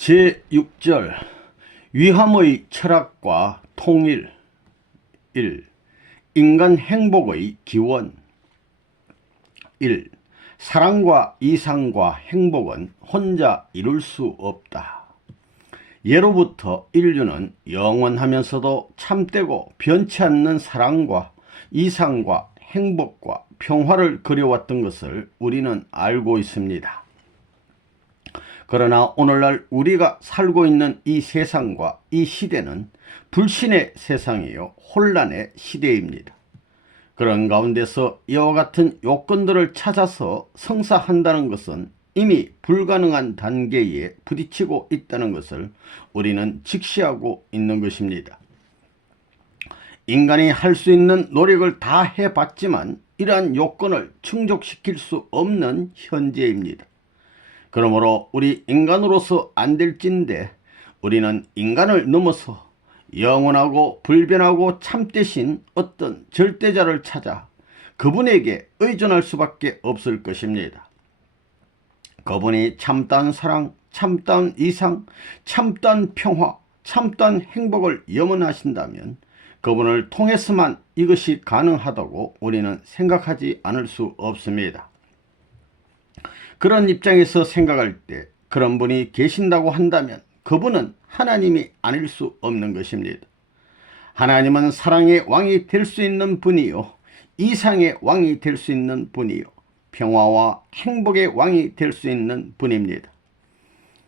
제6절 위함의 철학과 통일. 1. 인간 행복의 기원. 1. 사랑과 이상과 행복은 혼자 이룰 수 없다. 예로부터 인류는 영원하면서도 참되고 변치 않는 사랑과 이상과 행복과 평화를 그려왔던 것을 우리는 알고 있습니다. 그러나 오늘날 우리가 살고 있는 이 세상과 이 시대는 불신의 세상이요 혼란의 시대입니다. 그런 가운데서 이와 같은 요건들을 찾아서 성사한다는 것은 이미 불가능한 단계에 부딪히고 있다는 것을 우리는 직시하고 있는 것입니다. 인간이 할 수 있는 노력을 다 해봤지만 이러한 요건을 충족시킬 수 없는 현재입니다. 그러므로 우리 인간으로서 안 될진데 우리는 인간을 넘어서 영원하고 불변하고 참되신 어떤 절대자를 찾아 그분에게 의존할 수밖에 없을 것입니다. 그분이 참다운 사랑, 참다운 이상, 참다운 평화, 참다운 행복을 염원하신다면 그분을 통해서만 이것이 가능하다고 우리는 생각하지 않을 수 없습니다. 그런 입장에서 생각할 때 그런 분이 계신다고 한다면 그분은 하나님이 아닐 수 없는 것입니다. 하나님은 사랑의 왕이 될 수 있는 분이요 이상의 왕이 될 수 있는 분이요 평화와 행복의 왕이 될 수 있는 분입니다.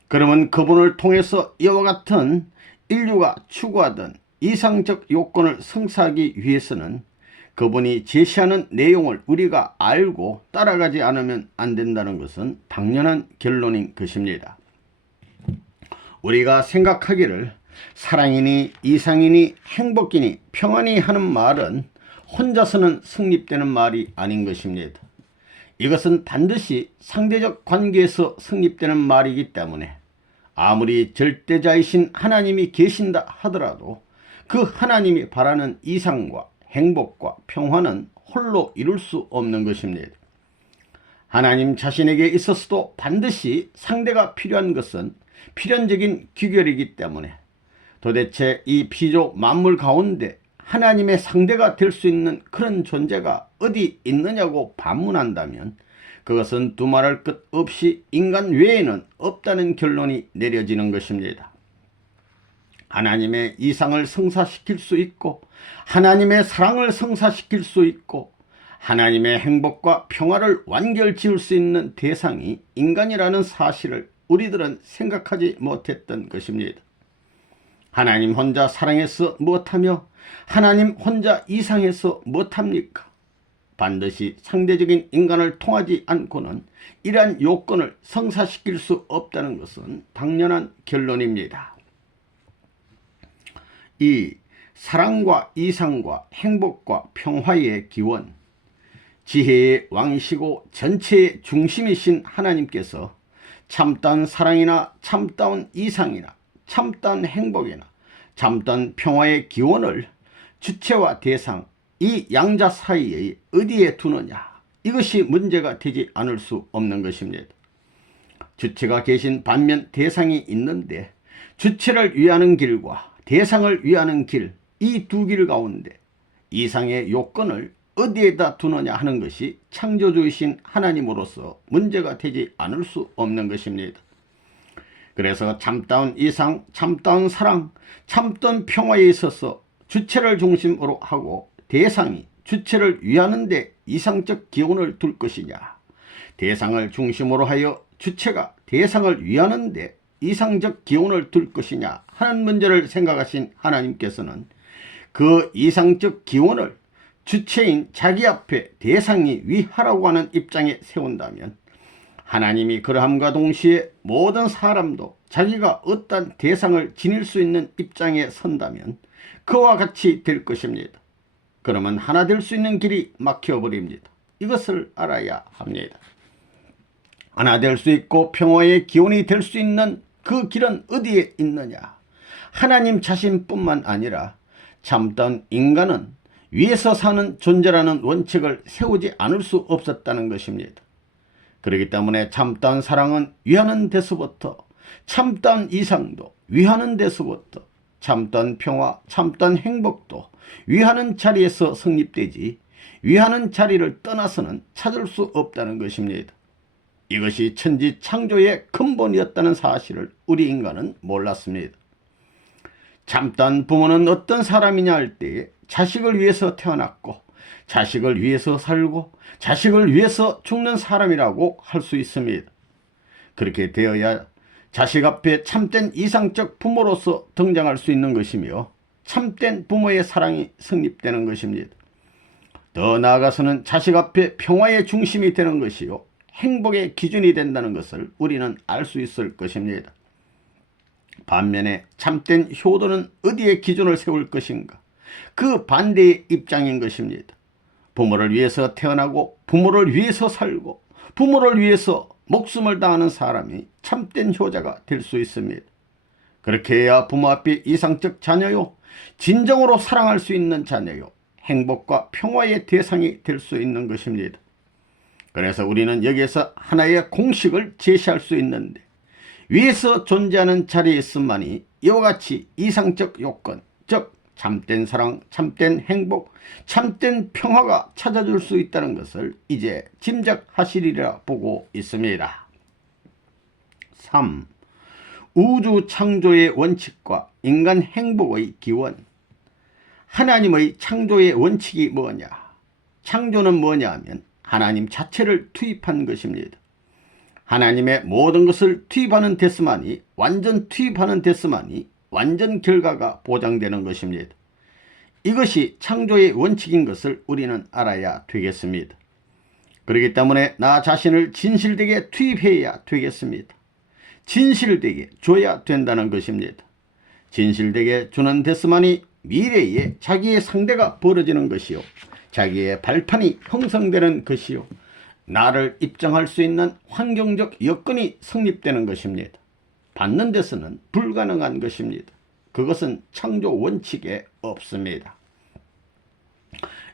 그러면 그분을 통해서 이와 같은 인류가 추구하던 이상적 요건을 성사하기 위해서는 그분이 제시하는 내용을 우리가 알고 따라가지 않으면 안 된다는 것은 당연한 결론인 것입니다. 우리가 생각하기를 사랑이니 이상이니 행복이니 평안이 하는 말은 혼자서는 성립되는 말이 아닌 것입니다. 이것은 반드시 상대적 관계에서 성립되는 말이기 때문에 아무리 절대자이신 하나님이 계신다 하더라도 그 하나님이 바라는 이상과 행복과 평화는 홀로 이룰 수 없는 것입니다. 하나님 자신에게 있어서도 반드시 상대가 필요한 것은 필연적인 규결이기 때문에 도대체 이 피조 만물 가운데 하나님의 상대가 될 수 있는 그런 존재가 어디 있느냐고 반문한다면 그것은 두말할 것 없이 인간 외에는 없다는 결론이 내려지는 것입니다. 하나님의 이상을 성사시킬 수 있고 하나님의 사랑을 성사시킬 수 있고 하나님의 행복과 평화를 완결지을 수 있는 대상이 인간이라는 사실을 우리들은 생각하지 못했던 것입니다. 하나님 혼자 사랑해서 무엇하며 하나님 혼자 이상해서 무엇합니까? 반드시 상대적인 인간을 통하지 않고는 이러한 요건을 성사시킬 수 없다는 것은 당연한 결론입니다. 이 사랑과 이상과 행복과 평화의 기원, 지혜의 왕이시고 전체의 중심이신 하나님께서 참다운 사랑이나 참다운 이상이나 참다운 행복이나 참다운 평화의 기원을 주체와 대상, 이 양자 사이에 어디에 두느냐, 이것이 문제가 되지 않을 수 없는 것입니다. 주체가 계신 반면 대상이 있는데 주체를 위하는 길과 대상을 위하는 길, 이 두 길 가운데 이상의 요건을 어디에다 두느냐 하는 것이 창조주이신 하나님으로서 문제가 되지 않을 수 없는 것입니다. 그래서 참다운 이상, 참다운 사랑, 참다운 평화에 있어서 주체를 중심으로 하고 대상이 주체를 위하는 데 이상적 기원을 둘 것이냐, 대상을 중심으로 하여 주체가 대상을 위하는 데 이상적 기원을 둘 것이냐 하는 문제를 생각하신 하나님께서는 그 이상적 기원을 주체인 자기 앞에 대상이 위하라고 하는 입장에 세운다면 하나님이 그러함과 동시에 모든 사람도 자기가 어떤 대상을 지닐 수 있는 입장에 선다면 그와 같이 될 것입니다. 그러면 하나 될 수 있는 길이 막혀버립니다. 이것을 알아야 합니다. 하나 될 수 있고 평화의 기원이 될 수 있는 그 길은 어디에 있느냐? 하나님 자신뿐만 아니라 참던 인간은 위에서 사는 존재라는 원칙을 세우지 않을 수 없었다는 것입니다. 그렇기 때문에 참다운 사랑은 위하는 데서부터 참다운 이상도 위하는 데서부터 참다운 평화, 참다운 행복도 위하는 자리에서 성립되지 위하는 자리를 떠나서는 찾을 수 없다는 것입니다. 이것이 천지 창조의 근본이었다는 사실을 우리 인간은 몰랐습니다. 참다운 부모는 어떤 사람이냐 할 때에 자식을 위해서 태어났고 자식을 위해서 살고 자식을 위해서 죽는 사람이라고 할 수 있습니다. 그렇게 되어야 자식 앞에 참된 이상적 부모로서 등장할 수 있는 것이며 참된 부모의 사랑이 성립되는 것입니다. 더 나아가서는 자식 앞에 평화의 중심이 되는 것이요 행복의 기준이 된다는 것을 우리는 알 수 있을 것입니다. 반면에 참된 효도는 어디에 기준을 세울 것인가? 그 반대의 입장인 것입니다. 부모를 위해서 태어나고 부모를 위해서 살고 부모를 위해서 목숨을 다하는 사람이 참된 효자가 될 수 있습니다. 그렇게 해야 부모 앞에 이상적 자녀요, 진정으로 사랑할 수 있는 자녀요, 행복과 평화의 대상이 될 수 있는 것입니다. 그래서 우리는 여기에서 하나의 공식을 제시할 수 있는데 위에서 존재하는 자리에 있음만이 이와 같이 이상적 요건, 즉 참된 사랑, 참된 행복, 참된 평화가 찾아줄 수 있다는 것을 이제 짐작하시리라 보고 있습니다. 3. 우주 창조의 원칙과 인간 행복의 기원. 하나님의 창조의 원칙이 뭐냐? 창조는 뭐냐 하면 하나님 자체를 투입한 것입니다. 하나님의 모든 것을 투입하는 데서만이 완전 투입하는 데서만이 완전 결과가 보장되는 것입니다. 이것이 창조의 원칙인 것을 우리는 알아야 되겠습니다. 그렇기 때문에 나 자신을 진실되게 투입해야 되겠습니다. 진실되게 줘야 된다는 것입니다. 진실되게 주는 데서만이 미래에 자기의 상대가 벌어지는 것이요, 자기의 발판이 형성되는 것이요, 나를 입증할 수 있는 환경적 여건이 성립되는 것입니다. 받는 데서는 불가능한 것입니다. 그것은 창조 원칙에 없습니다.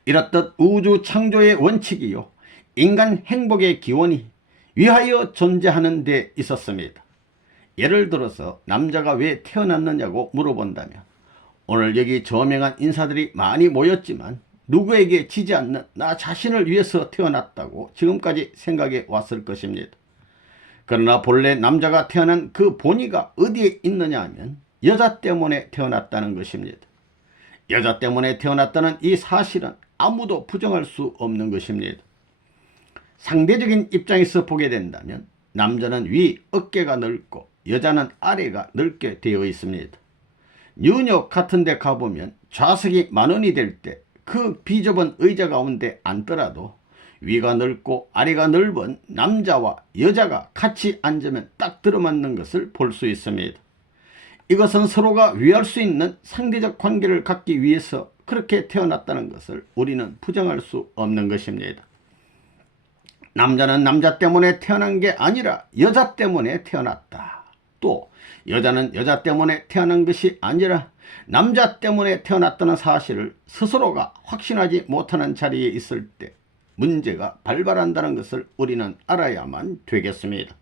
이렇듯 우주 창조의 원칙이요 인간 행복의 기원이 위하여 존재하는 데 있었습니다. 예를 들어서 남자가 왜 태어났느냐고 물어본다면 오늘 여기 저명한 인사들이 많이 모였지만 누구에게 지지 않는 나 자신을 위해서 태어났다고 지금까지 생각해 왔을 것입니다. 그러나 본래 남자가 태어난 그 본의가 어디에 있느냐 하면 여자 때문에 태어났다는 것입니다. 여자 때문에 태어났다는 이 사실은 아무도 부정할 수 없는 것입니다. 상대적인 입장에서 보게 된다면 남자는 위 어깨가 넓고 여자는 아래가 넓게 되어 있습니다. 뉴욕 같은 데 가보면 좌석이 10,000원이 될 때 그 비좁은 의자 가운데 앉더라도 위가 넓고 아래가 넓은 남자와 여자가 같이 앉으면 딱 들어맞는 것을 볼 수 있습니다. 이것은 서로가 위할 수 있는 상대적 관계를 갖기 위해서 그렇게 태어났다는 것을 우리는 부정할 수 없는 것입니다. 남자는 남자 때문에 태어난 게 아니라 여자 때문에 태어났다. 또 여자는 여자 때문에 태어난 것이 아니라 남자 때문에 태어났다는 사실을 스스로가 확신하지 못하는 자리에 있을 때 문제가 발발한다는 것을 우리는 알아야만 되겠습니다.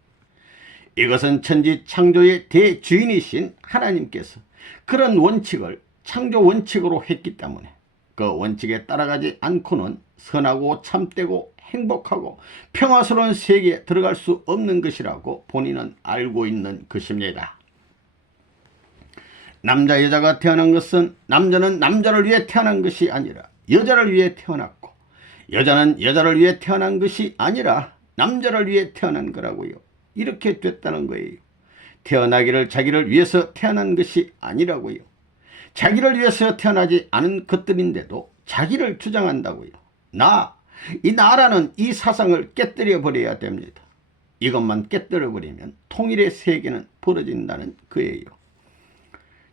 이것은 천지 창조의 대주인이신 하나님께서 그런 원칙을 창조 원칙으로 했기 때문에 그 원칙에 따라가지 않고는 선하고 참되고 행복하고 평화스러운 세계에 들어갈 수 없는 것이라고 본인은 알고 있는 것입니다. 남자 여자가 태어난 것은 남자는 남자를 위해 태어난 것이 아니라 여자를 위해 태어났고 여자는 여자를 위해 태어난 것이 아니라 남자를 위해 태어난 거라고요. 이렇게 됐다는 거예요. 태어나기를 자기를 위해서 태어난 것이 아니라고요. 자기를 위해서 태어나지 않은 것들인데도 자기를 주장한다고요. 이 나라는 이 사상을 깨뜨려 버려야 됩니다. 이것만 깨뜨려 버리면 통일의 세계는 벌어진다는 거예요.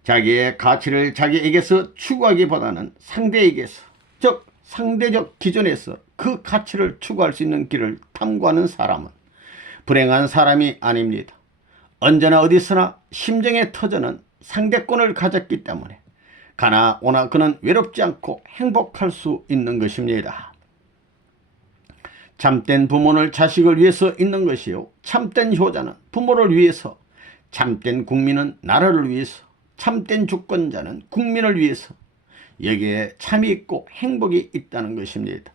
자기의 가치를 자기에게서 추구하기보다는 상대에게서, 즉 상대적 기준에서 그 가치를 추구할 수 있는 길을 탐구하는 사람은 불행한 사람이 아닙니다. 언제나 어디서나 심정의 터전은 상대권을 가졌기 때문에 가나 오나 그는 외롭지 않고 행복할 수 있는 것입니다. 참된 부모는 자식을 위해서 있는 것이요 참된 효자는 부모를 위해서 참된 국민은 나라를 위해서, 참된 주권자는 국민을 위해서, 여기에 참이 있고 행복이 있다는 것입니다.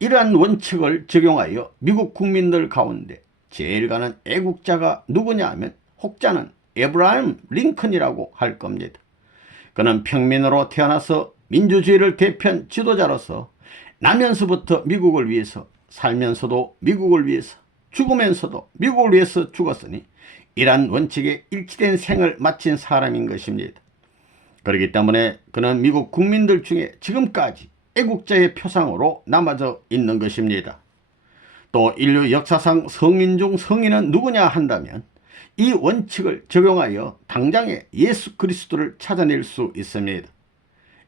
이러한 원칙을 적용하여 미국 국민들 가운데 제일 가는 애국자가 누구냐 하면 혹자는 에브라임 링컨이라고 할 겁니다. 그는 평민으로 태어나서 민주주의를 대표한 지도자로서 나면서부터 미국을 위해서, 살면서도 미국을 위해서, 죽으면서도 미국을 위해서 죽었으니 이러한 원칙에 일치된 생을 마친 사람인 것입니다. 그렇기 때문에 그는 미국 국민들 중에 지금까지 애국자의 표상으로 남아져 있는 것입니다. 또 인류 역사상 성인 중 성인은 누구냐 한다면 이 원칙을 적용하여 당장의 예수 그리스도를 찾아낼 수 있습니다.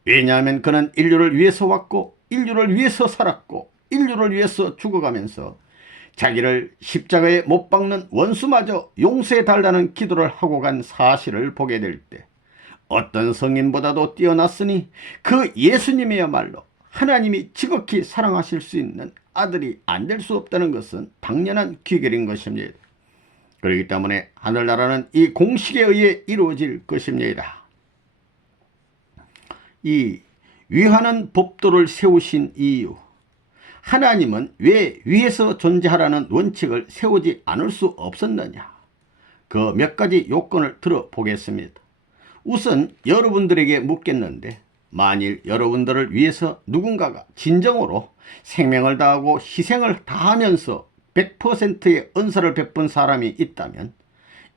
왜냐하면 그는 인류를 위해서 왔고 인류를 위해서 살았고 인류를 위해서 죽어가면서 자기를 십자가에 못 박는 원수마저 용서해 달라는 기도를 하고 간 사실을 보게 될 때 어떤 성인보다도 뛰어났으니 그 예수님이야말로 하나님이 지극히 사랑하실 수 있는 아들이 안 될 수 없다는 것은 당연한 귀결인 것입니다. 그렇기 때문에 하늘나라는 이 공식에 의해 이루어질 것입니다. 이 위하는 법도를 세우신 이유, 하나님은 왜 위에서 존재하라는 원칙을 세우지 않을 수 없었느냐? 그 몇 가지 요건을 들어보겠습니다. 우선 여러분들에게 묻겠는데 만일 여러분들을 위해서 누군가가 진정으로 생명을 다하고 희생을 다하면서 100%의 은사를 베푼 사람이 있다면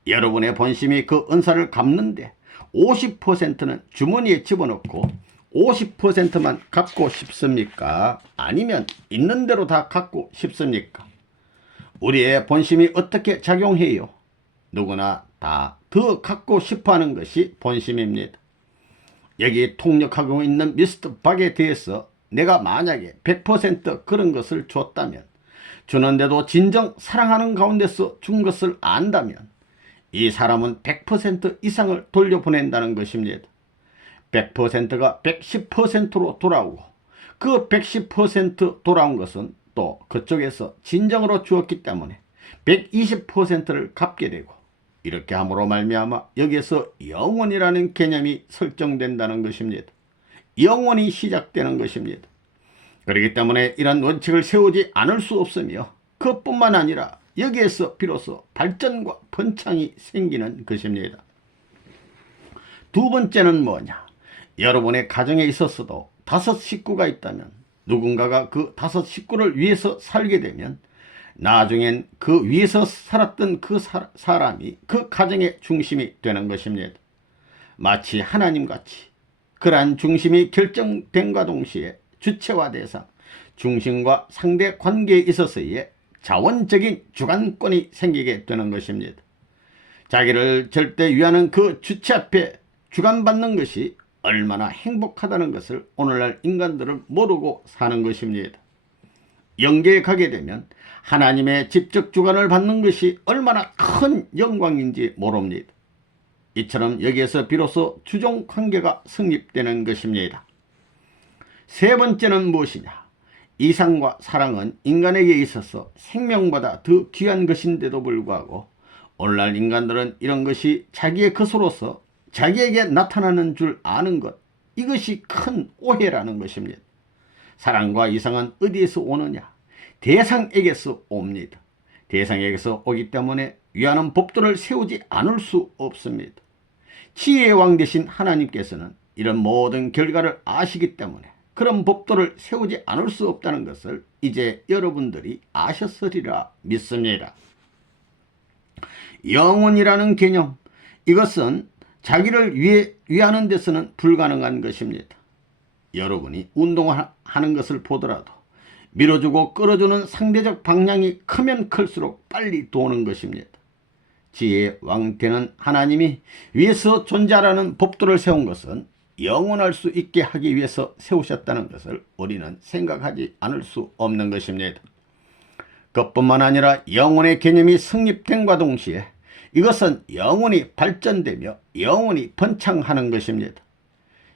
여러분의 본심이 그 은사를 갚는데 50%는 주머니에 집어넣고 50%만 갖고 싶습니까? 아니면 있는 대로 다 갖고 싶습니까? 우리의 본심이 어떻게 작용해요? 누구나 다 더 갖고 싶어하는 것이 본심입니다. 여기 통역하고 있는 미스터 박에 대해서 내가 만약에 100% 그런 것을 줬다면, 주는데도 진정 사랑하는 가운데서 준 것을 안다면 이 사람은 100% 이상을 돌려보낸다는 것입니다. 100%가 110%로 돌아오고 그 110% 돌아온 것은 또 그쪽에서 진정으로 주었기 때문에 120%를 갚게 되고, 이렇게 함으로 말미암아 여기에서 영원이라는 개념이 설정된다는 것입니다. 영원이 시작되는 것입니다. 그렇기 때문에 이런 원칙을 세우지 않을 수 없으며 그뿐만 아니라 여기에서 비로소 발전과 번창이 생기는 것입니다. 두 번째는 뭐냐? 여러분의 가정에 있었어도 5 식구가 있다면 누군가가 그 5 식구를 위해서 살게 되면 나중엔 그 위에서 살았던 그 사람이 그 가정의 중심이 되는 것입니다. 마치 하나님같이 그러한 중심이 결정됨과 동시에 주체와 대상, 중심과 상대 관계에 있어서의 자원적인 주관권이 생기게 되는 것입니다. 자기를 절대 위하는 그 주체 앞에 주관받는 것이 얼마나 행복하다는 것을 오늘날 인간들은 모르고 사는 것입니다. 영계에 가게 되면 하나님의 직접 주관을 받는 것이 얼마나 큰 영광인지 모릅니다. 이처럼 여기에서 비로소 주종 관계가 성립되는 것입니다. 세 번째는 무엇이냐? 이상과 사랑은 인간에게 있어서 생명보다 더 귀한 것인데도 불구하고 오늘날 인간들은 이런 것이 자기의 것으로서 자기에게 나타나는 줄 아는 것, 이것이 큰 오해라는 것입니다. 사랑과 이상은 어디에서 오느냐? 대상에게서 옵니다. 대상에게서 오기 때문에 위하는 법도를 세우지 않을 수 없습니다. 지혜의 왕 되신 하나님께서는 이런 모든 결과를 아시기 때문에 그런 법도를 세우지 않을 수 없다는 것을 이제 여러분들이 아셨으리라 믿습니다. 영혼이라는 개념, 이것은 자기를 위하는 데서는 불가능한 것입니다. 여러분이 운동하는 것을 보더라도 밀어주고 끌어주는 상대적 방향이 크면 클수록 빨리 도는 것입니다. 지혜의 왕 되는 하나님이 위에서 존재하라는 법도를 세운 것은 영원할 수 있게 하기 위해서 세우셨다는 것을 우리는 생각하지 않을 수 없는 것입니다. 그뿐만 아니라 영혼의 개념이 성립됨과 동시에 이것은 영원히 발전되며 영원히 번창하는 것입니다.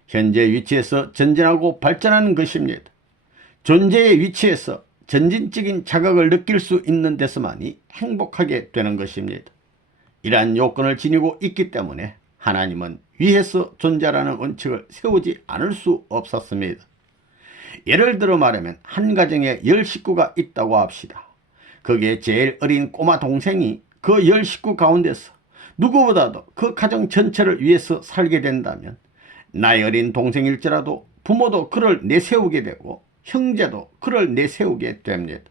현재 위치에서 전진하고 발전하는 것입니다. 존재의 위치에서 전진적인 자각을 느낄 수 있는 데서만이 행복하게 되는 것입니다. 이러한 요건을 지니고 있기 때문에 하나님은 위에서 존재라는 원칙을 세우지 않을 수 없었습니다. 예를 들어 말하면 한 가정에 10식구가 있다고 합시다. 거기에 제일 어린 꼬마 동생이 그 10식구 가운데서 누구보다도 그 가정 전체를 위해서 살게 된다면 나이 어린 동생일지라도 부모도 그를 내세우게 되고 형제도 그를 내세우게 됩니다.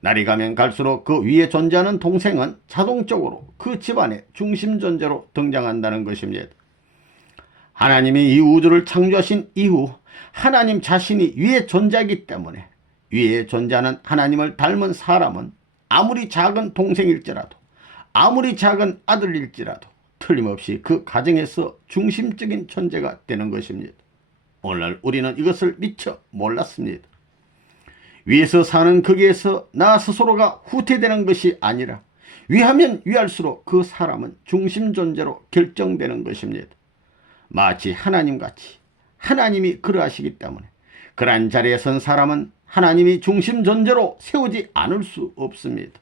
날이 가면 갈수록 그 위에 존재하는 동생은 자동적으로 그 집안의 중심 존재로 등장한다는 것입니다. 하나님이 이 우주를 창조하신 이후 하나님 자신이 위에 존재하기 때문에 위에 존재하는 하나님을 닮은 사람은 아무리 작은 동생일지라도 아무리 작은 아들일지라도 틀림없이 그 가정에서 중심적인 존재가 되는 것입니다. 오늘날 우리는 이것을 미처 몰랐습니다. 위에서 사는 거기에서 나 스스로가 후퇴되는 것이 아니라 위하면 위할수록 그 사람은 중심 존재로 결정되는 것입니다. 마치 하나님같이 하나님이 그러하시기 때문에 그러한 자리에 선 사람은 하나님이 중심 존재로 세우지 않을 수 없습니다.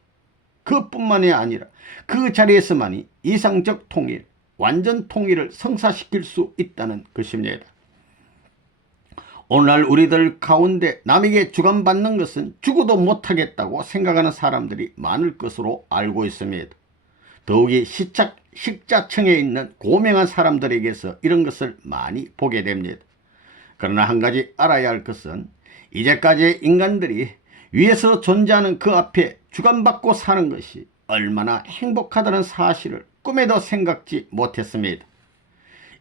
그뿐만이 아니라 그 자리에서만이 이상적 통일, 완전 통일을 성사시킬 수 있다는 것입니다. 오늘날 우리들 가운데 남에게 주관받는 것은 죽어도 못하겠다고 생각하는 사람들이 많을 것으로 알고 있습니다. 더욱이 식자층에 있는 고명한 사람들에게서 이런 것을 많이 보게 됩니다. 그러나 한 가지 알아야 할 것은 이제까지의 인간들이 위에서 존재하는 그 앞에 주관받고 사는 것이 얼마나 행복하다는 사실을 꿈에도 생각지 못했습니다.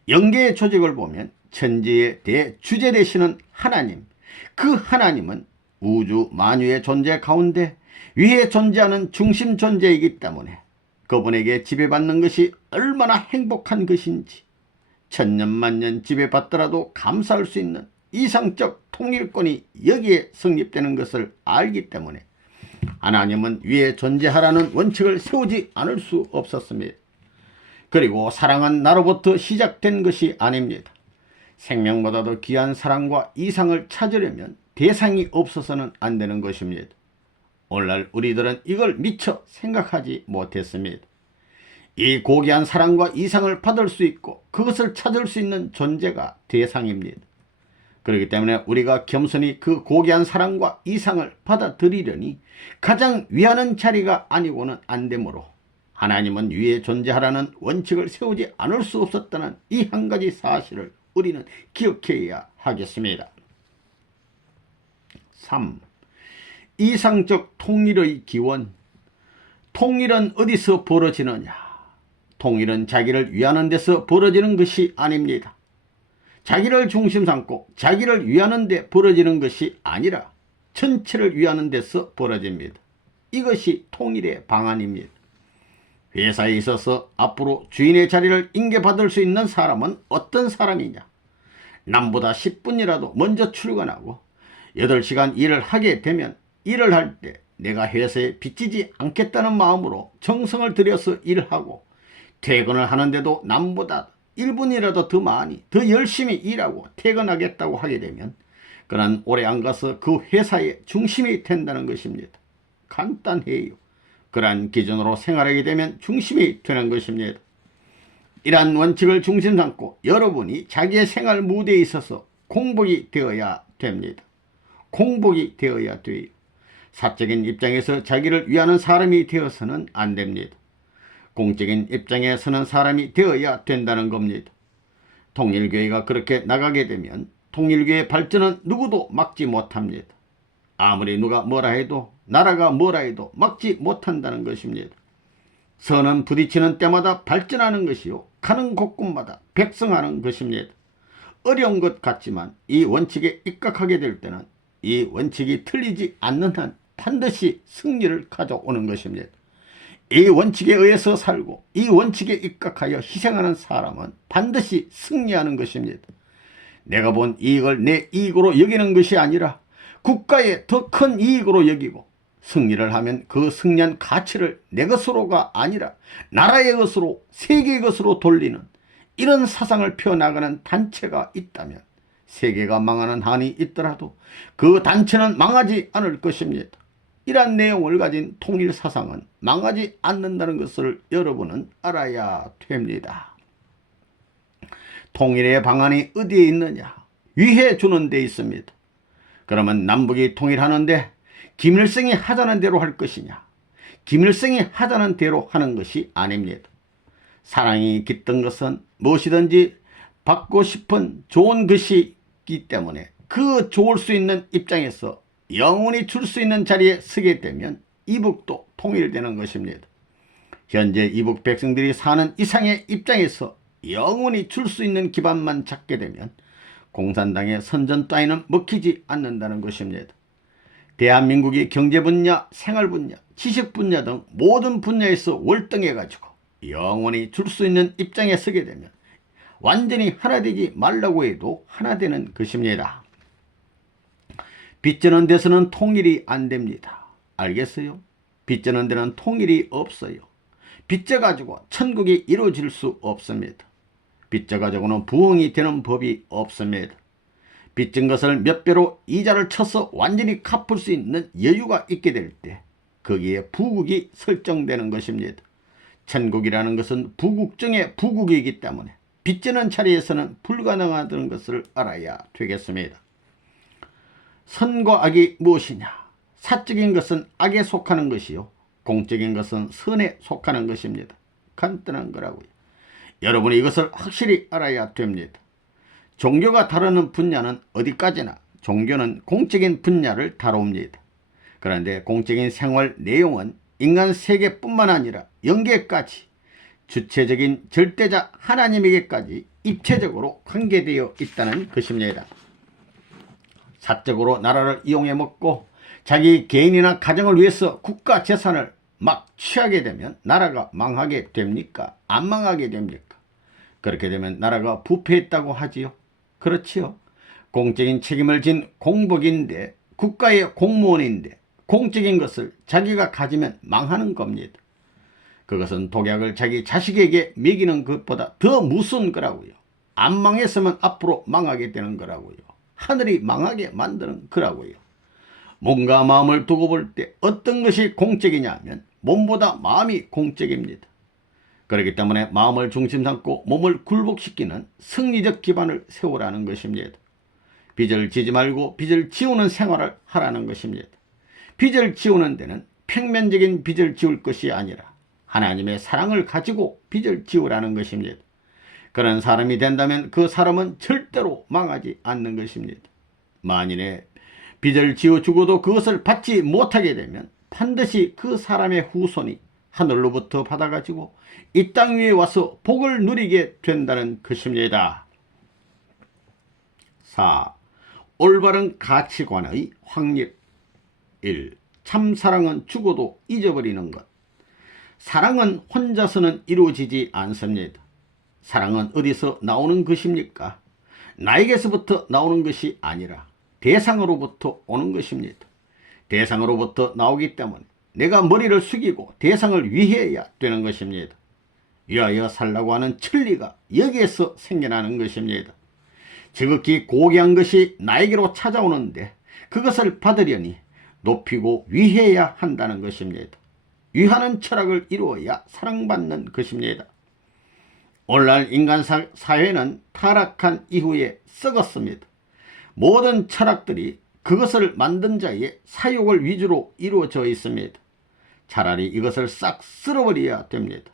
영계의 조직을 보면 천지의 대주제 되시는 하나님, 그 하나님은 우주 만유의 존재 가운데 위에 존재하는 중심 존재이기 때문에 그분에게 지배받는 것이 얼마나 행복한 것인지 천년만년 지배받더라도 감사할 수 있는 이상적 통일권이 여기에 성립되는 것을 알기 때문에 하나님은 위에 존재하라는 원칙을 세우지 않을 수 없었습니다. 그리고 사랑은 나로부터 시작된 것이 아닙니다. 생명보다도 귀한 사랑과 이상을 찾으려면 대상이 없어서는 안 되는 것입니다. 오늘날 우리들은 이걸 미처 생각하지 못했습니다. 이 고귀한 사랑과 이상을 받을 수 있고 그것을 찾을 수 있는 존재가 대상입니다. 그렇기 때문에 우리가 겸손히 그 고귀한 사랑과 이상을 받아들이려니 가장 위하는 자리가 아니고는 안 되므로 하나님은 위에 존재하라는 원칙을 세우지 않을 수 없었다는 이 한 가지 사실을 우리는 기억해야 하겠습니다. 3. 이상적 통일의 기원. 통일은 어디서 벌어지느냐? 통일은 자기를 위하는 데서 벌어지는 것이 아닙니다. 자기를 중심 삼고 자기를 위하는 데 벌어지는 것이 아니라 전체를 위하는 데서 벌어집니다. 이것이 통일의 방안입니다. 회사에 있어서 앞으로 주인의 자리를 인계받을 수 있는 사람은 어떤 사람이냐? 남보다 10분이라도 먼저 출근하고 8시간 일을 하게 되면 일을 할 때 내가 회사에 빚지지 않겠다는 마음으로 정성을 들여서 일하고 퇴근을 하는데도 남보다 1분이라도 더 많이 더 열심히 일하고 퇴근하겠다고 하게 되면 그는 오래 안 가서 그 회사의 중심이 된다는 것입니다. 간단해요. 그러한 기준으로 생활하게 되면 중심이 되는 것입니다. 이러한 원칙을 중심 삼고 여러분이 자기의 생활 무대에 있어서 공복이 되어야 됩니다. 공복이 되어야 돼요. 사적인 입장에서 자기를 위하는 사람이 되어서는 안 됩니다. 공적인 입장에 서는 사람이 되어야 된다는 겁니다. 통일교회가 그렇게 나가게 되면 통일교회 발전은 누구도 막지 못합니다. 아무리 누가 뭐라 해도 나라가 뭐라 해도 막지 못한다는 것입니다. 선은 부딪히는 때마다 발전하는 것이요 가는 곳곳마다 백성하는 것입니다. 어려운 것 같지만 이 원칙에 입각하게 될 때는 이 원칙이 틀리지 않는 한 반드시 승리를 가져오는 것입니다. 이 원칙에 의해서 살고 이 원칙에 입각하여 희생하는 사람은 반드시 승리하는 것입니다. 내가 본 이익을 내 이익으로 여기는 것이 아니라 국가의 더 큰 이익으로 여기고 승리를 하면 그 승리한 가치를 내 것으로가 아니라 나라의 것으로 세계의 것으로 돌리는 이런 사상을 펴나가는 단체가 있다면 세계가 망하는 한이 있더라도 그 단체는 망하지 않을 것입니다. 이러한 내용을 가진 통일 사상은 망하지 않는다는 것을 여러분은 알아야 됩니다. 통일의 방안이 어디에 있느냐? 위해 주는 데 있습니다. 그러면 남북이 통일하는데 김일성이 하자는 대로 할 것이냐? 김일성이 하자는 대로 하는 것이 아닙니다. 사랑이 깃든 것은 무엇이든지 받고 싶은 좋은 것이기 때문에 그 좋을 수 있는 입장에서 영원히 줄 수 있는 자리에 서게 되면 이북도 통일되는 것입니다. 현재 이북 백성들이 사는 이상의 입장에서 영원히 줄 수 있는 기반만 잡게 되면 공산당의 선전 따위는 먹히지 않는다는 것입니다. 대한민국이 경제 분야, 생활 분야, 지식 분야 등 모든 분야에서 월등해가지고 영원히 줄 수 있는 입장에 서게 되면 완전히 하나 되지 말라고 해도 하나 되는 것입니다. 빚지는 데서는 통일이 안 됩니다. 알겠어요? 빚지는 데는 통일이 없어요. 빚져가지고 천국이 이루어질 수 없습니다. 빚져가지고는 부흥이 되는 법이 없습니다. 빚진 것을 몇 배로 이자를 쳐서 완전히 갚을 수 있는 여유가 있게 될 때 거기에 부국이 설정되는 것입니다. 천국이라는 것은 부국 중에 부국이기 때문에 빚지는 자리에서는 불가능하다는 것을 알아야 되겠습니다. 선과 악이 무엇이냐? 사적인 것은 악에 속하는 것이요, 공적인 것은 선에 속하는 것입니다. 간단한 거라고요. 여러분이 이것을 확실히 알아야 됩니다. 종교가 다루는 분야는 어디까지나 종교는 공적인 분야를 다룹니다. 그런데 공적인 생활 내용은 인간 세계뿐만 아니라 영계까지 주체적인 절대자 하나님에게까지 입체적으로 관계되어 있다는 것입니다. 사적으로 나라를 이용해 먹고 자기 개인이나 가정을 위해서 국가 재산을 막 취하게 되면 나라가 망하게 됩니까? 안 망하게 됩니까? 그렇게 되면 나라가 부패했다고 하지요. 그렇지요. 공적인 책임을 진 공복인데, 국가의 공무원인데 공적인 것을 자기가 가지면 망하는 겁니다. 그것은 독약을 자기 자식에게 먹이는 것보다 더 무서운 거라고요. 안 망했으면 앞으로 망하게 되는 거라고요. 하늘이 망하게 만드는 거라고요. 몸과 마음을 두고 볼 때 어떤 것이 공적이냐 하면 몸보다 마음이 공적입니다. 그렇기 때문에 마음을 중심 삼고 몸을 굴복시키는 승리적 기반을 세우라는 것입니다. 빚을 지지 말고 빚을 지우는 생활을 하라는 것입니다. 빚을 지우는 데는 평면적인 빚을 지울 것이 아니라 하나님의 사랑을 가지고 빚을 지우라는 것입니다. 그런 사람이 된다면 그 사람은 절대로 망하지 않는 것입니다. 만일에 빚을 지어 주고도 그것을 받지 못하게 되면 반드시 그 사람의 후손이 하늘로부터 받아가지고 이 땅 위에 와서 복을 누리게 된다는 것입니다. 4. 올바른 가치관의 확립. 1. 참사랑은 죽어도 잊어버리는 것. 사랑은 혼자서는 이루어지지 않습니다. 사랑은 어디서 나오는 것입니까? 나에게서부터 나오는 것이 아니라 대상으로부터 오는 것입니다. 대상으로부터 나오기 때문에 내가 머리를 숙이고 대상을 위해야 되는 것입니다. 위하여 살라고 하는 천리가 여기에서 생겨나는 것입니다. 지극히 고귀한 것이 나에게로 찾아오는데 그것을 받으려니 높이고 위해야 한다는 것입니다. 위하는 철학을 이루어야 사랑받는 것입니다. 오늘날 인간 사회는 타락한 이후에 썩었습니다. 모든 철학들이 그것을 만든 자의 사욕을 위주로 이루어져 있습니다. 차라리 이것을 싹 쓸어버려야 됩니다.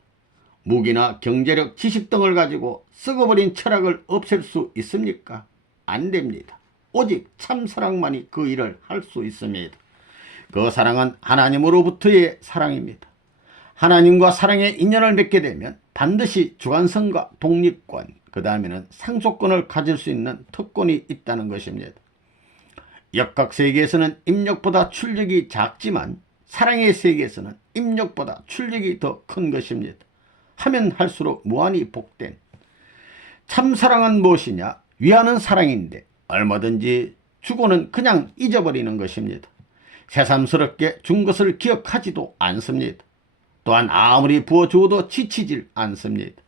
무기나 경제력, 지식 등을 가지고 썩어버린 철학을 없앨 수 있습니까? 안 됩니다. 오직 참사랑만이 그 일을 할 수 있습니다. 그 사랑은 하나님으로부터의 사랑입니다. 하나님과 사랑의 인연을 맺게 되면 반드시 주관성과 독립권, 그 다음에는 상속권을 가질 수 있는 특권이 있다는 것입니다. 역학세계에서는 입력보다 출력이 작지만 사랑의 세계에서는 입력보다 출력이 더 큰 것입니다. 하면 할수록 무한히 복된. 참사랑은 무엇이냐? 위하는 사랑인데 얼마든지 주고는 그냥 잊어버리는 것입니다. 새삼스럽게 준 것을 기억하지도 않습니다. 또한 아무리 부어주어도 지치질 않습니다.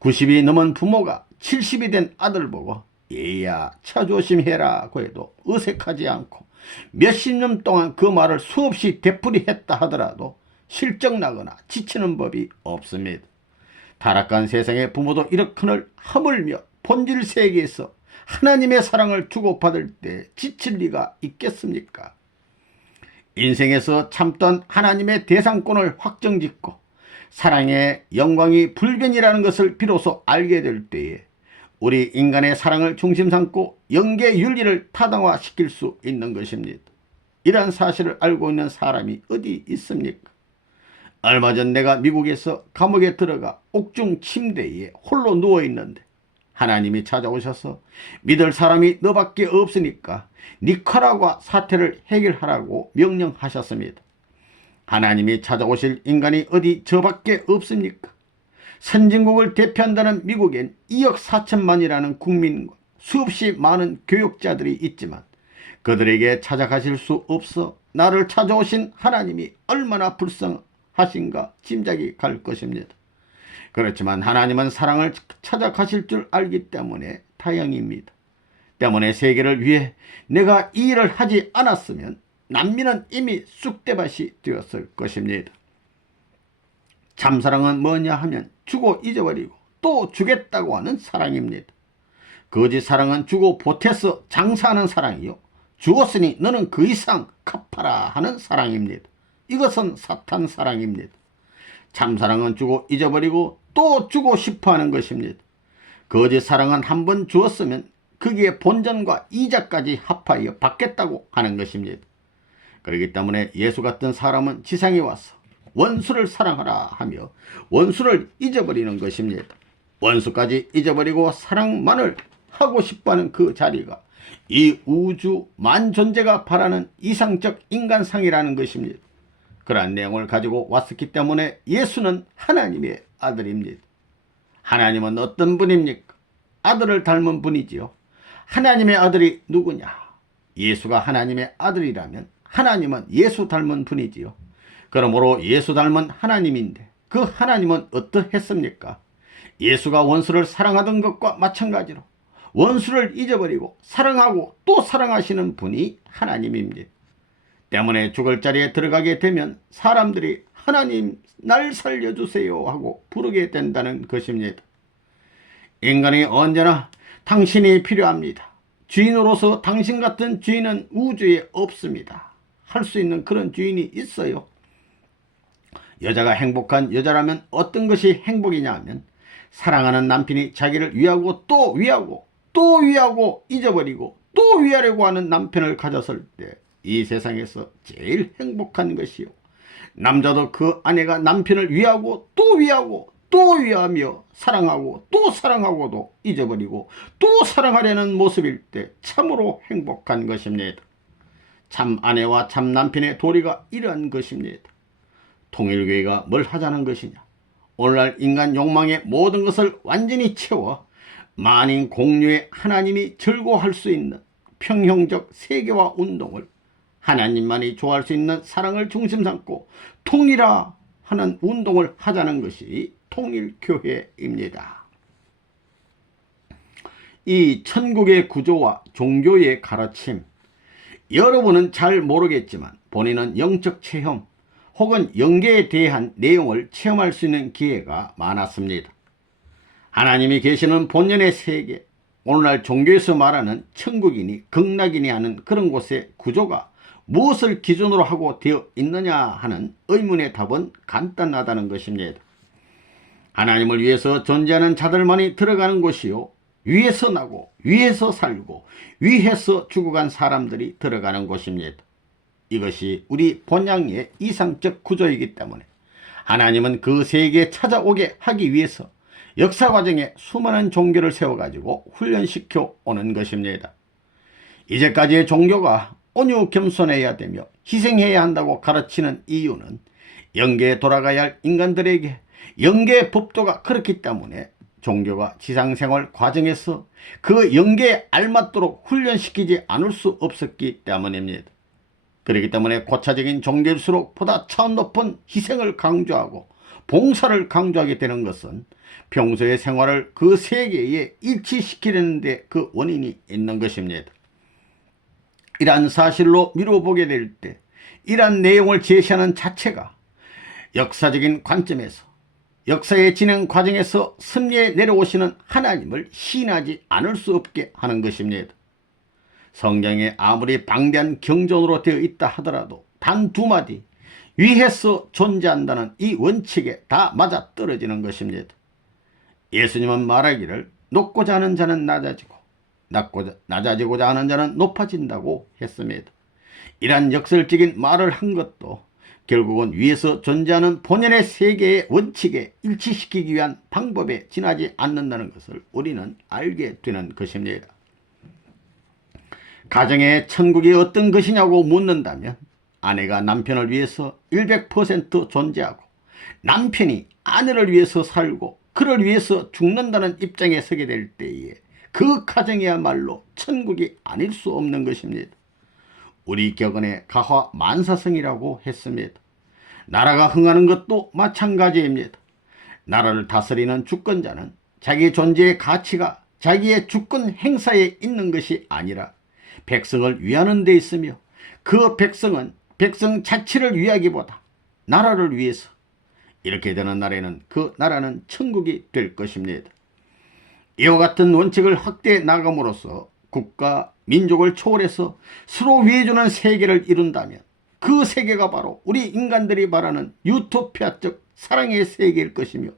90이 넘은 부모가 70이 된 아들 보고 얘야 차 조심해라고 해도 어색하지 않고 몇십 년 동안 그 말을 수없이 되풀이했다 하더라도 실적나거나 지치는 법이 없습니다. 타락한 세상의 부모도 이렇거늘 하물며 본질 세계에서 하나님의 사랑을 주고받을 때 지칠 리가 있겠습니까? 인생에서 참던 하나님의 대상권을 확정짓고 사랑의 영광이 불변이라는 것을 비로소 알게 될 때에 우리 인간의 사랑을 중심 삼고 영계 윤리를 타당화시킬 수 있는 것입니다. 이러한 사실을 알고 있는 사람이 어디 있습니까? 얼마 전 내가 미국에서 감옥에 들어가 옥중 침대에 홀로 누워있는데 하나님이 찾아오셔서 믿을 사람이 너밖에 없으니까 니카라과 사태를 해결하라고 명령하셨습니다. 하나님이 찾아오실 인간이 어디 저밖에 없습니까? 선진국을 대표한다는 미국엔 2억 4천만이라는 국민과 수없이 많은 교육자들이 있지만 그들에게 찾아가실 수 없어 나를 찾아오신 하나님이 얼마나 불쌍하신가 짐작이 갈 것입니다. 그렇지만 하나님은 사랑을 찾아가실 줄 알기 때문에 다행입니다. 때문에 세계를 위해 내가 이 일을 하지 않았으면 난민은 이미 쑥대밭이 되었을 것입니다. 참사랑은 뭐냐 하면 주고 잊어버리고 또 주겠다고 하는 사랑입니다. 거짓 사랑은 주고 보태서 장사하는 사랑이요, 주었으니 너는 그 이상 갚아라 하는 사랑입니다. 이것은 사탄 사랑입니다. 참사랑은 주고 잊어버리고 또 주고 싶어하는 것입니다. 거짓 사랑은 한 번 주었으면 거기에 본전과 이자까지 합하여 받겠다고 하는 것입니다. 그렇기 때문에 예수 같은 사람은 지상에 와서 원수를 사랑하라 하며 원수를 잊어버리는 것입니다. 원수까지 잊어버리고 사랑만을 하고 싶어하는 그 자리가 이 우주 만존재가 바라는 이상적 인간상이라는 것입니다. 그러한 내용을 가지고 왔었기 때문에 예수는 하나님의 아들입니다. 하나님은 어떤 분입니까? 아들을 닮은 분이지요. 하나님의 아들이 누구냐? 예수가 하나님의 아들이라면 하나님은 예수 닮은 분이지요. 그러므로 예수 닮은 하나님인데 그 하나님은 어떠했습니까? 예수가 원수를 사랑하던 것과 마찬가지로 원수를 잊어버리고 사랑하고 또 사랑하시는 분이 하나님입니다. 때문에 죽을 자리에 들어가게 되면 사람들이 하나님 날 살려주세요 하고 부르게 된다는 것입니다. 인간이 언제나 당신이 필요합니다. 주인으로서 당신 같은 주인은 우주에 없습니다. 할 수 있는 그런 주인이 있어요. 여자가 행복한 여자라면 어떤 것이 행복이냐 하면 사랑하는 남편이 자기를 위하고 또 위하고 또 위하고 잊어버리고 또 위하려고 하는 남편을 가졌을 때 이 세상에서 제일 행복한 것이요, 남자도 그 아내가 남편을 위하고 또 위하고 또 위하며 사랑하고 또 사랑하고도 잊어버리고 또 사랑하려는 모습일 때 참으로 행복한 것입니다. 참 아내와 참 남편의 도리가 이러한 것입니다. 통일교회가 뭘 하자는 것이냐? 오늘날 인간 욕망의 모든 것을 완전히 채워 만인 공유의 하나님이 즐거워할 수 있는 평형적 세계화 운동을 하나님만이 좋아할 수 있는 사랑을 중심 삼고 통일화 하는 운동을 하자는 것이 통일교회입니다. 이 천국의 구조와 종교의 가르침, 여러분은 잘 모르겠지만 본인은 영적 체험 혹은 영계에 대한 내용을 체험할 수 있는 기회가 많았습니다. 하나님이 계시는 본연의 세계, 오늘날 종교에서 말하는 천국이니 극락이니 하는 그런 곳의 구조가 무엇을 기준으로 하고 되어 있느냐 하는 의문의 답은 간단하다는 것입니다. 하나님을 위해서 존재하는 자들만이 들어가는 곳이요, 위에서 나고 위에서 살고 위에서 죽어간 사람들이 들어가는 곳입니다. 이것이 우리 본향의 이상적 구조이기 때문에 하나님은 그 세계에 찾아오게 하기 위해서 역사 과정에 수많은 종교를 세워가지고 훈련시켜 오는 것입니다. 이제까지의 종교가 온유 겸손해야 되며 희생해야 한다고 가르치는 이유는 영계에 돌아가야 할 인간들에게 영계의 법도가 그렇기 때문에 종교가 지상생활 과정에서 그 영계에 알맞도록 훈련시키지 않을 수 없었기 때문입니다. 그렇기 때문에 고차적인 종교일수록 보다 차원 높은 희생을 강조하고 봉사를 강조하게 되는 것은 평소의 생활을 그 세계에 일치시키려는 데 그 원인이 있는 것입니다. 이러한 사실로 미뤄보게 될 때 이러한 내용을 제시하는 자체가 역사적인 관점에서 역사의 진행 과정에서 섭리에 내려오시는 하나님을 시인하지 않을 수 없게 하는 것입니다. 성경에 아무리 방대한 경전으로 되어 있다 하더라도 단 두 마디 위에서 존재한다는 이 원칙에 다 맞아떨어지는 것입니다. 예수님은 말하기를 높고자 하는 자는 낮아지고 낮아지고자 하는 자는 높아진다고 했습니다. 이러한 역설적인 말을 한 것도 결국은 위에서 존재하는 본연의 세계의 원칙에 일치시키기 위한 방법에 지나지 않는다는 것을 우리는 알게 되는 것입니다. 가정의 천국이 어떤 것이냐고 묻는다면 아내가 남편을 위해서 100% 존재하고 남편이 아내를 위해서 살고 그를 위해서 죽는다는 입장에 서게 될 때에 그 가정이야말로 천국이 아닐 수 없는 것입니다. 우리 격언에 가화 만사성이라고 했습니다. 나라가 흥하는 것도 마찬가지입니다. 나라를 다스리는 주권자는 자기 존재의 가치가 자기의 주권 행사에 있는 것이 아니라 백성을 위하는 데 있으며 그 백성은 백성 자체를 위하기보다 나라를 위해서 이렇게 되는 날에는 그 나라는 천국이 될 것입니다. 이와 같은 원칙을 확대해 나감으로써 국가, 민족을 초월해서 서로 위해주는 세계를 이룬다면 그 세계가 바로 우리 인간들이 말하는 유토피아적 사랑의 세계일 것이며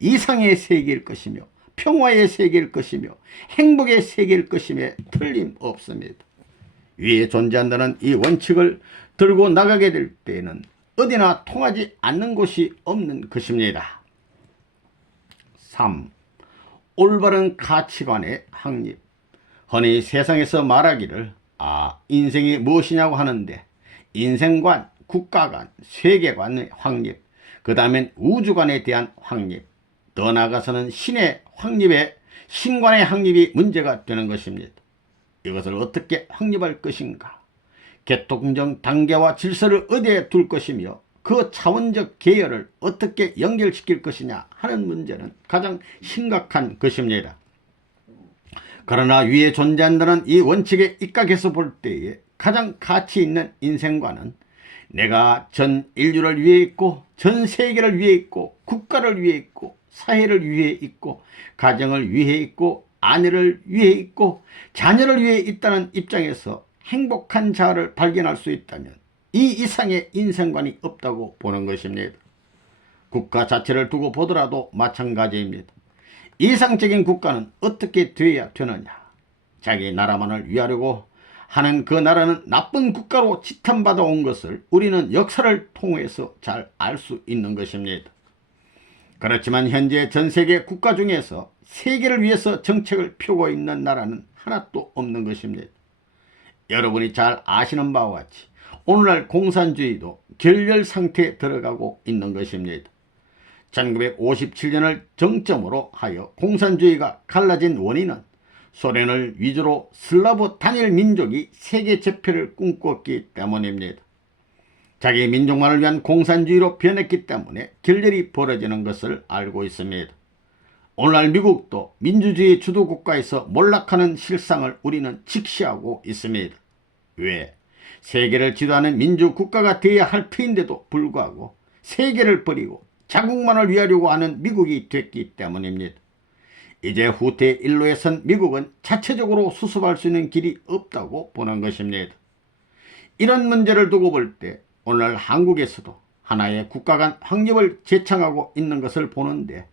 이상의 세계일 것이며 평화의 세계일 것이며 행복의 세계일 것임에 틀림없습니다. 위에 존재한다는 이 원칙을 들고 나가게 될 때에는 어디나 통하지 않는 곳이 없는 것입니다. 3. 올바른 가치관의 확립. 흔히 세상에서 말하기를 인생이 무엇이냐고 하는데 인생관, 국가관, 세계관의 확립, 그 다음엔 우주관에 대한 확립, 더 나아가서는 신의 확립에 신관의 확립이 문제가 되는 것입니다. 이것을 어떻게 확립할 것인가? 개통정 단계와 질서를 어디에 둘 것이며 그 차원적 계열을 어떻게 연결시킬 것이냐 하는 문제는 가장 심각한 것입니다. 그러나 위에 존재한다는 이 원칙에 입각해서 볼 때에 가장 가치 있는 인생관은 내가 전 인류를 위해 있고 전 세계를 위해 있고 국가를 위해 있고 사회를 위해 있고 가정을 위해 있고 아내를 위해 있고 자녀를 위해 있다는 입장에서 행복한 자아를 발견할 수 있다면 이 이상의 인생관이 없다고 보는 것입니다. 국가 자체를 두고 보더라도 마찬가지입니다. 이상적인 국가는 어떻게 되어야 되느냐? 자기 나라만을 위하려고 하는 그 나라는 나쁜 국가로 지탄받아 온 것을 우리는 역사를 통해서 잘 알 수 있는 것입니다. 그렇지만 현재 전 세계 국가 중에서 세계를 위해서 정책을 펴고 있는 나라는 하나도 없는 것입니다. 여러분이 잘 아시는 바와 같이 오늘날 공산주의도 결렬 상태에 들어가고 있는 것입니다. 1957년을 정점으로 하여 공산주의가 갈라진 원인은 소련을 위주로 슬라브 단일 민족이 세계 제패를 꿈꿨기 때문입니다. 자기 민족만을 위한 공산주의로 변했기 때문에 결렬이 벌어지는 것을 알고 있습니다. 오늘날 미국도 민주주의 주도국가에서 몰락하는 실상을 우리는 직시하고 있습니다. 왜? 세계를 지도하는 민주국가가 되어야 할 터인데도 불구하고 세계를 버리고 자국만을 위하려고 하는 미국이 됐기 때문입니다. 이제 후퇴 일로에 선 미국은 자체적으로 수습할 수 있는 길이 없다고 보는 것입니다. 이런 문제를 두고 볼 때 오늘날 한국에서도 하나의 국가 간 확립을 제창하고 있는 것을 보는데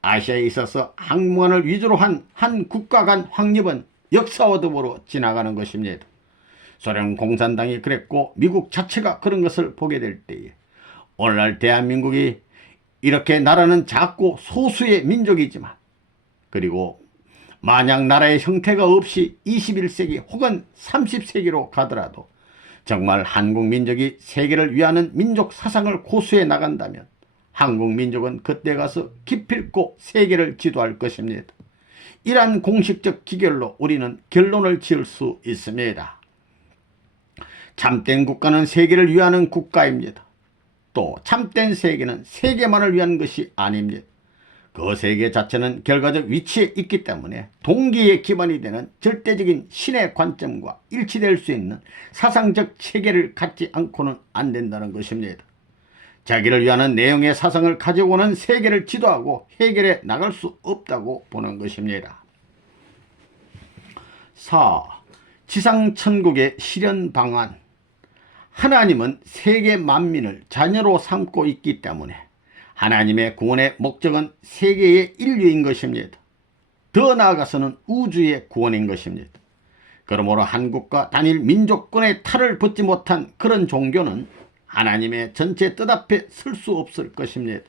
아시아에 있어서 항만을 위주로 한 국가 간 확립은 역사와 더불어 지나가는 것입니다. 소련 공산당이 그랬고 미국 자체가 그런 것을 보게 될 때에 오늘날 대한민국이 이렇게 나라는 작고 소수의 민족이지만 그리고 만약 나라의 형태가 없이 21세기 혹은 30세기로 가더라도 정말 한국 민족이 세계를 위하는 민족 사상을 고수해 나간다면 한국 민족은 그때 가서 기필코 세계를 지도할 것입니다. 이러한 공식적 기결로 우리는 결론을 지을 수 있습니다. 참된 국가는 세계를 위하는 국가입니다. 또 참된 세계는 세계만을 위한 것이 아닙니다. 그 세계 자체는 결과적 위치에 있기 때문에 동기의 기반이 되는 절대적인 신의 관점과 일치될 수 있는 사상적 체계를 갖지 않고는 안 된다는 것입니다. 자기를 위한 내용의 사상을 가져오는 세계를 지도하고 해결해 나갈 수 없다고 보는 것입니다. 4. 지상천국의 실현 방안. 하나님은 세계 만민을 자녀로 삼고 있기 때문에 하나님의 구원의 목적은 세계의 인류인 것입니다. 더 나아가서는 우주의 구원인 것입니다. 그러므로 한국과 단일 민족권의 탈을 벗지 못한 그런 종교는 하나님의 전체 뜻 앞에 설 수 없을 것입니다.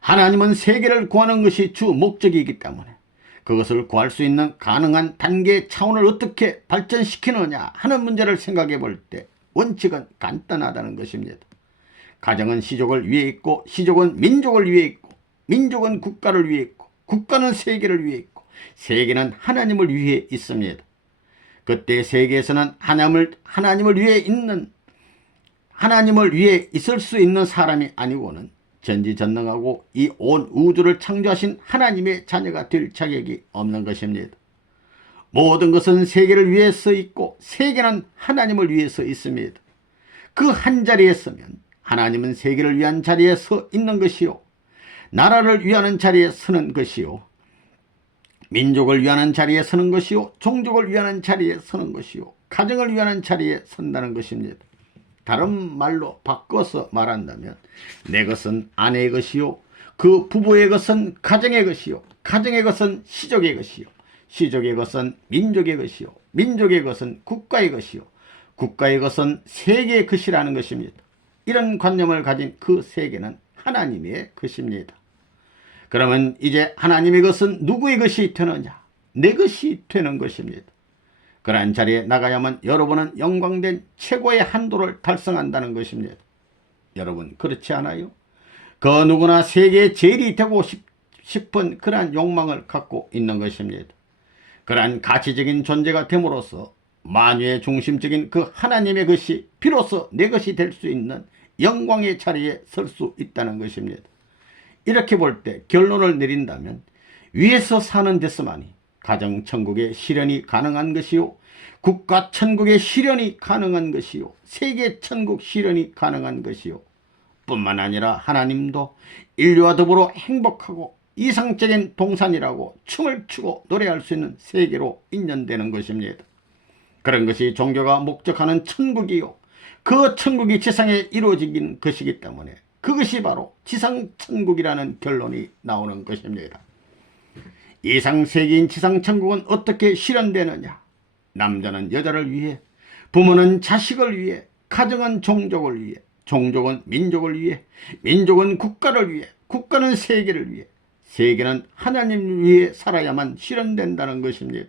하나님은 세계를 구하는 것이 주 목적이기 때문에 그것을 구할 수 있는 가능한 단계 차원을 어떻게 발전시키느냐 하는 문제를 생각해 볼 때 원칙은 간단하다는 것입니다. 가정은 시족을 위해 있고 시족은 민족을 위해 있고 민족은 국가를 위해 있고 국가는 세계를 위해 있고 세계는 하나님을 위해 있습니다. 그때 세계에서는 하나님을 위해 있을 수 있는 사람이 아니고는 전지전능하고 이 온 우주를 창조하신 하나님의 자녀가 될 자격이 없는 것입니다. 모든 것은 세계를 위해서 있고 세계는 하나님을 위해서 있습니다. 그 한 자리에 서면 하나님은 세계를 위한 자리에 서 있는 것이요, 나라를 위하는 자리에 서는 것이요, 민족을 위하는 자리에 서는 것이요, 종족을 위하는 자리에 서는 것이요, 가정을 위하는 자리에 선다는 것입니다. 다른 말로 바꿔서 말한다면 내 것은 아내의 것이요, 그 부부의 것은 가정의 것이요, 가정의 것은 시족의 것이요, 시족의 것은 민족의 것이요, 민족의 것은 국가의 것이요, 국가의 것은 세계의 것이라는 것입니다. 이런 관념을 가진 그 세계는 하나님의 것입니다. 그러면 이제 하나님의 것은 누구의 것이 되느냐? 내 것이 되는 것입니다. 그러한 자리에 나가야만 여러분은 영광된 최고의 한도를 달성한다는 것입니다. 여러분 그렇지 않아요? 그 누구나 세계의 제일이 되고 싶은 그러한 욕망을 갖고 있는 것입니다. 그러한 가치적인 존재가 됨으로써 만유의 중심적인 그 하나님의 것이 비로소 내 것이 될 수 있는 영광의 자리에 설 수 있다는 것입니다. 이렇게 볼 때 결론을 내린다면 위에서 사는 데서만이 가정천국의 실현이 가능한 것이요, 국가천국의 실현이 가능한 것이요, 세계천국 실현이 가능한 것이요, 뿐만 아니라 하나님도 인류와 더불어 행복하고 이상적인 동산이라고 춤을 추고 노래할 수 있는 세계로 인연되는 것입니다. 그런 것이 종교가 목적하는 천국이요, 그 천국이 지상에 이루어지는 것이기 때문에 그것이 바로 지상천국이라는 결론이 나오는 것입니다. 이상세계인 지상천국은 어떻게 실현되느냐? 남자는 여자를 위해, 부모는 자식을 위해, 가정은 종족을 위해, 종족은 민족을 위해, 민족은 국가를 위해, 국가는 세계를 위해, 세계는 하나님을 위해 살아야만 실현된다는 것입니다.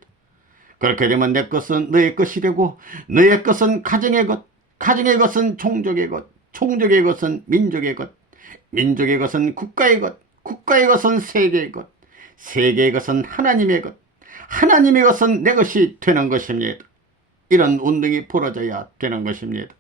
그렇게 되면 내 것은 너의 것이 되고, 너의 것은 가정의 것, 가정의 것은 종족의 것, 종족의 것은 민족의 것, 민족의 것은 국가의 것, 국가의 것은 세계의 것, 세계의 것은 하나님의 것, 하나님의 것은 내 것이 되는 것입니다. 이런 운동이 벌어져야 되는 것입니다.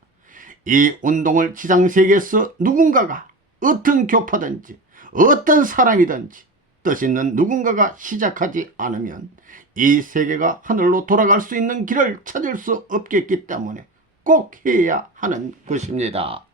이 운동을 지상세계에서 누군가가, 어떤 교파든지 어떤 사람이든지 뜻 있는 누군가가 시작하지 않으면 이 세계가 하늘로 돌아갈 수 있는 길을 찾을 수 없겠기 때문에 꼭 해야 하는 것입니다.